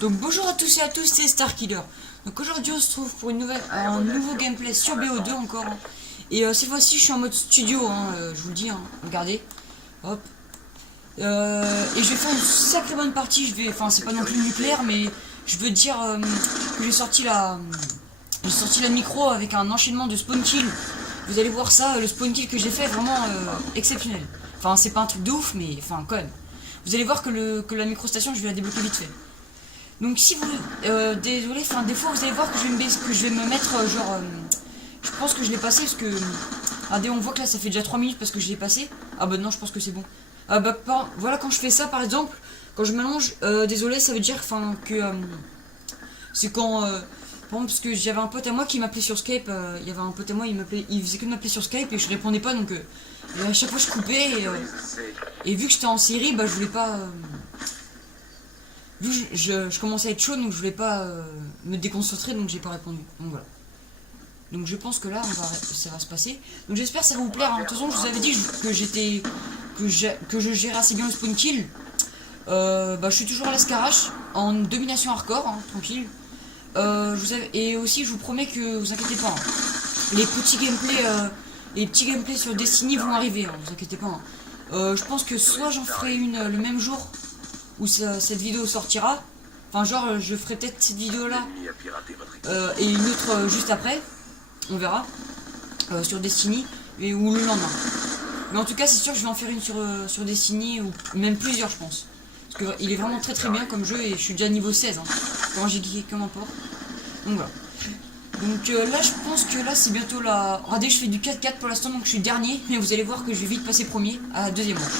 Donc bonjour à tous et à tous, c'est Starkiller. Donc aujourd'hui on se trouve pour un nouveau gameplay sur BO2 encore. Et cette fois-ci je suis en mode studio, je vous le dis, regardez. Hop. Et je vais faire une sacrée bonne partie, enfin c'est pas non plus nucléaire, mais je veux dire que j'ai sorti la micro avec un enchaînement de spawn kill. Vous allez voir ça, le spawn kill que j'ai fait vraiment exceptionnel. Enfin c'est pas un truc de ouf, mais enfin quand même. Vous allez voir que la microstation je vais la débloquer vite fait. Donc si vous... désolé, enfin des fois vous allez voir que je vais me mettre je pense que je l'ai passé parce que... Regardez, on voit que là ça fait déjà 3 minutes parce que je l'ai passé. Ah bah non, je pense que c'est bon. Voilà, quand je fais ça par exemple, quand je m'allonge, désolé, ça veut dire que... c'est quand... par exemple, parce que j'avais un pote à moi qui m'appelait sur Skype, il y avait un pote à moi, il faisait que de m'appeler sur Skype et je répondais pas, donc à chaque fois je coupais et vu que j'étais en série, bah je voulais pas... vu que je commençais à être chaud, donc je voulais pas me déconcentrer, donc j'ai pas répondu. Donc voilà. Donc je pense que là, ça va se passer. Donc j'espère que ça va vous plaire. De toute façon, je vous avais dit que je gérais assez bien le spawn kill. Je suis toujours à l'escarache, en domination hardcore, tranquille. Et aussi, je vous promets que vous inquiétez pas. Les petits gameplays sur Destiny vont arriver, vous inquiétez pas. Je pense que soit j'en ferai une le même jour où cette vidéo sortira. Enfin genre je ferai peut-être cette vidéo là et une autre juste après. On verra. Sur Destiny ou le lendemain. Mais en tout cas c'est sûr que je vais en faire une sur Destiny ou même plusieurs je pense. Parce qu'il est vraiment très très bien comme jeu et je suis déjà niveau 16. Quand j'ai geeké comme un porc. Donc voilà. Donc là je pense que là c'est bientôt la... Regardez je fais du 4-4 pour l'instant donc je suis dernier. Mais vous allez voir que je vais vite passer premier à la deuxième manche.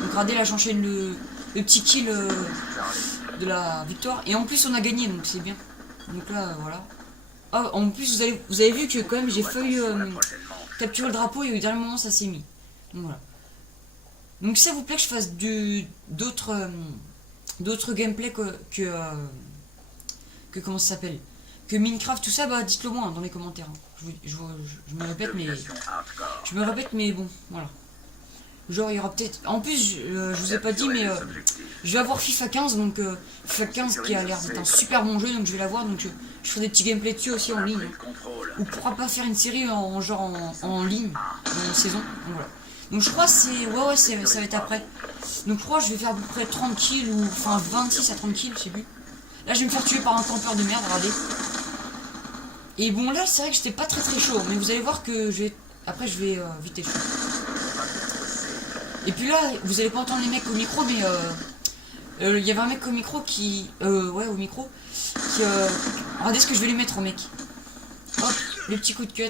Donc regardez là j'enchaîne le petit kill de la victoire. Et en plus on a gagné donc c'est bien. Donc là voilà. Ah, en plus vous avez vu que quand même j'ai failli capturer le drapeau et au dernier moment ça s'est mis. Donc voilà. Donc si ça vous plaît que je fasse d'autres gameplays que comment ça s'appelle, que Minecraft tout ça, bah dites-le moi dans les commentaires. Je me répète mais bon voilà. Genre il y aura peut-être... En plus je vous ai pas dit mais je vais avoir FIFA 15 donc FIFA 15 qui a l'air d'être un super bon jeu donc je vais l'avoir donc je ferai des petits gameplays dessus aussi en ligne. Ou pourra pas faire une série en ligne, en saison. Donc voilà. Donc je crois que ça va être après. Donc je crois que je vais faire à peu près 30 kills ou enfin 26 à 30 kills, je sais plus. Là je vais me faire tuer par un campeur de merde, regardez. Et bon là c'est vrai que j'étais pas très chaud, mais vous allez voir que après je vais vite être chaud. Et puis là, vous allez pas entendre les mecs au micro, mais il y avait un mec au micro qui... au micro. Regardez ce que je vais lui mettre au mec. Hop, le petit coup de cut.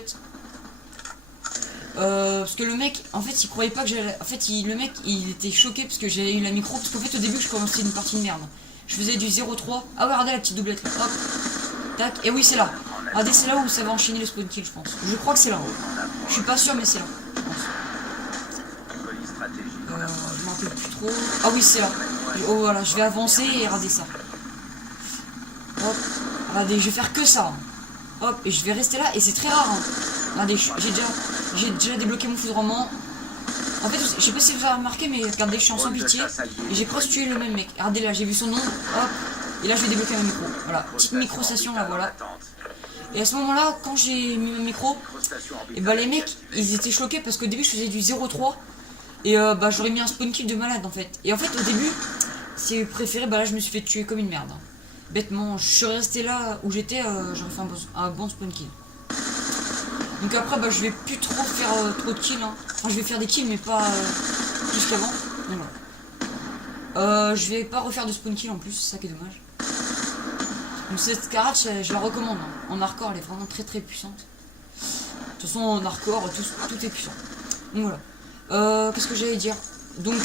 Parce que le mec, en fait, il croyait pas que j'allais... En fait, le mec, il était choqué parce que j'avais eu la micro. Parce qu'en fait, au début, je commençais une partie de merde. Je faisais du 0-3. Ah ouais, regardez la petite doublette là. Hop. Tac. Et oui, c'est là. Regardez, c'est là où ça va enchaîner le spawn kill, je pense. Je crois que c'est là. Je suis pas sûr, mais c'est là. Je m'en rappelle plus trop. Ah oui, c'est là. Oh voilà, je vais avancer et regardez ça. Hop, regardez, je vais faire que ça. Hop, et je vais rester là. Et c'est très rare. Regardez, j'ai déjà débloqué mon foudrement. En fait, je sais pas si vous avez remarqué, mais regardez, je suis en sans pitié. Et j'ai presque tué le même mec. Regardez là, j'ai vu son nom. Hop, et là je vais débloquer ma micro. Voilà, petite micro-station là, voilà. Et à ce moment-là, quand j'ai mis ma micro, et bah les mecs, ils étaient choqués parce qu'au début je faisais du 0-3. Et j'aurais mis un spawn kill de malade en fait. Et en fait au début, si vous préférez, là je me suis fait tuer comme une merde. Bêtement, je suis resté là où j'étais, j'aurais fait un bon spawn kill. Donc après je vais plus trop faire trop de kills. Enfin je vais faire des kills mais pas plus qu'avant. Voilà. Je vais pas refaire de spawn kill en plus, c'est ça qui est dommage. Donc cette Scarach, je la recommande. En hardcore elle est vraiment très puissante. De toute façon en hardcore tout est puissant. Donc voilà. Qu'est-ce que j'allais dire? Donc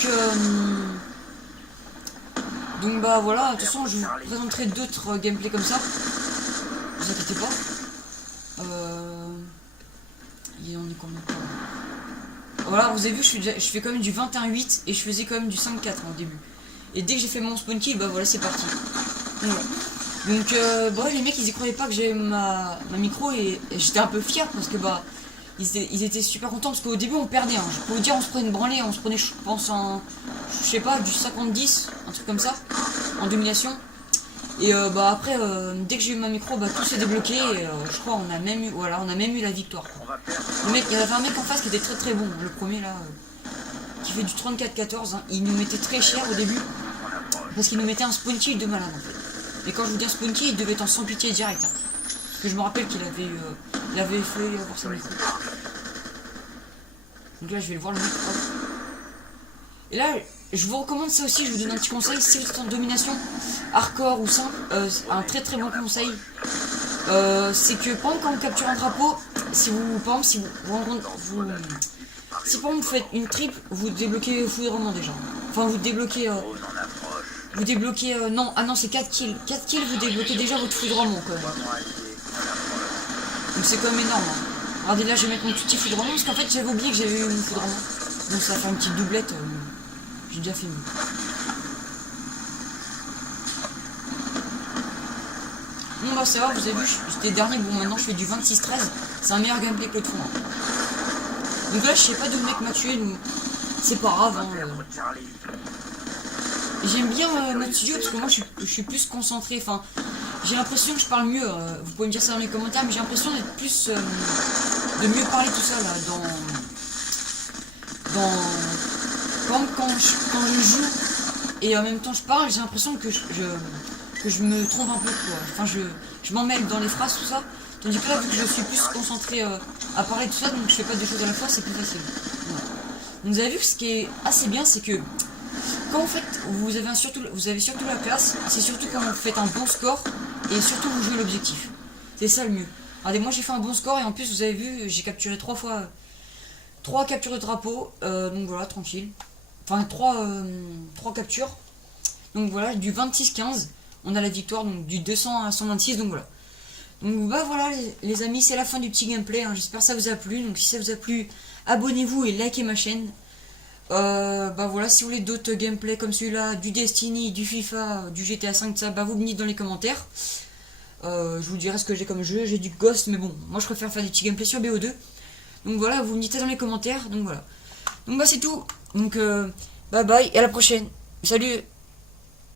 voilà, de toute façon je vous présenterai d'autres gameplays comme ça. Ne vous inquiétez pas. Il en est combien de temps? Voilà, vous avez vu, je fais quand même du 21-8 et je faisais quand même du 5-4 au début. Et dès que j'ai fait mon spawn kill, voilà, c'est parti. Donc les mecs ils y croyaient pas que j'avais ma micro et j'étais un peu fier parce que ils étaient super contents parce qu'au début on perdait. Je peux vous dire, on se prenait une branlée, on se prenait, je pense, je sais pas, du 50-10, un truc comme ça, en domination. Et bah après, dès que j'ai eu ma micro, bah tout s'est débloqué. Et je crois on a même eu, voilà, on a même eu la victoire. Quoi. Le mec, il y avait un mec en face qui était très très bon. Le premier là, qui fait du 34-14. Hein, il nous mettait très cher au début. Parce qu'il nous mettait un spawn kill de malade en fait. Et quand je vous dis un spawn kill, il devait être en sans pitié direct. Hein. Parce que je me rappelle qu'il avait eu, il avait fait avoir sa micro. Donc là je vais le voir le mec. Hop. Et là, je vous recommande ça aussi, je vous donne un petit conseil, si vous êtes en domination hardcore ou simple, un très très bon conseil, c'est que par exemple quand vous capturez un drapeau, si vous, par exemple, si si par exemple vous faites une triple, vous débloquez foudrement déjà. Enfin vous débloquez, non, ah non c'est 4 kills, 4 kills vous débloquez déjà votre foudrement quand même. Donc c'est quand même énorme. Hein. Regardez là je vais mettre mon petit foudrement parce qu'en fait j'avais oublié que j'avais eu mon foudrement. Donc ça va faire une petite doublette. J'ai déjà fait mieux. Bon bah ça va, vous avez vu, j'étais dernier, bon maintenant je fais du 26-13, c'est un meilleur gameplay que l'autre fois. Hein. Donc là je sais pas d'où le mec m'a tué, donc c'est pas grave. Hein, J'aime bien notre studio parce que moi je suis plus concentré, enfin j'ai l'impression que je parle mieux, vous pouvez me dire ça dans les commentaires, mais j'ai l'impression d'être plus, de mieux parler tout ça là, quand je joue et en même temps je parle, j'ai l'impression que je me trompe un peu quoi. Enfin je m'emmêle dans les phrases tout ça. Tandis que là vu que je suis plus concentré à parler tout ça, donc je fais pas deux choses à la fois, c'est plus facile. Voilà. Donc vous avez vu que ce qui est assez bien, c'est que quand vous faites, vous avez surtout la classe, c'est surtout quand vous faites un bon score et surtout vous jouez l'objectif. C'est ça le mieux. Regardez, moi j'ai fait un bon score et en plus vous avez vu, j'ai capturé 3 captures de drapeau, donc voilà, tranquille. Enfin 3 captures. Donc voilà, du 26-15, on a la victoire, donc du 200 à 126, donc voilà. Donc bah voilà les amis, c'est la fin du petit gameplay, hein. J'espère que ça vous a plu. Donc si ça vous a plu, abonnez-vous et likez ma chaîne. Bah voilà, si vous voulez d'autres gameplays comme celui-là, du Destiny, du FIFA, du GTA 5, ça, bah vous me dites dans les commentaires. Je vous dirai ce que j'ai comme jeu, j'ai du Ghost, mais bon, moi je préfère faire des petits gameplays sur BO2. Donc voilà, vous me dites dans les commentaires, donc voilà. Donc bah c'est tout, donc bye bye, et à la prochaine, salut.